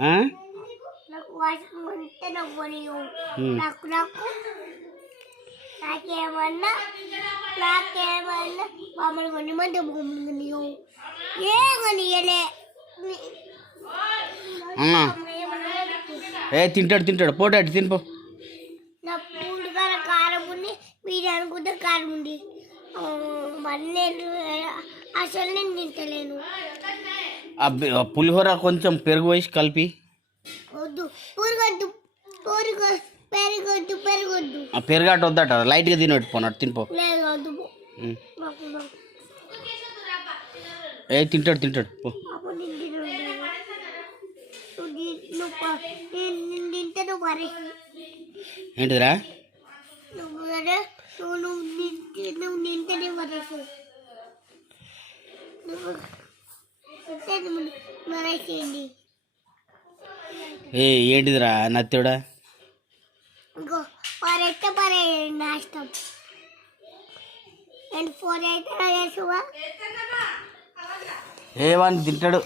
ఆ? నాకేమన్నా మామూలు కొనిమంటే ఏ కొనియలే తింటాడు పోటాడు తినిపో. నా పూలు కారం ఉంది, మీరు అనుకుంటే కారం ఉంది. మళ్ళీ అసలు నేను తింటలేను. పులిహోర కొంచెం పెరుగు వేసి కలిపి. వద్దు పెరగొద్దు పెరుగాట వద్దట, లైట్గా తినట్టు తినిపో. లేదు వద్దు. తింటాడు పో. ఏంటిదిరా? నువ్వు తింటేనే మరేసేయండి. ఏంటిదిరా నత్తుడా? ఇంకో పరెట్ట నాష్టం అండ్ 4 అయితే వాడిని తింటాడు.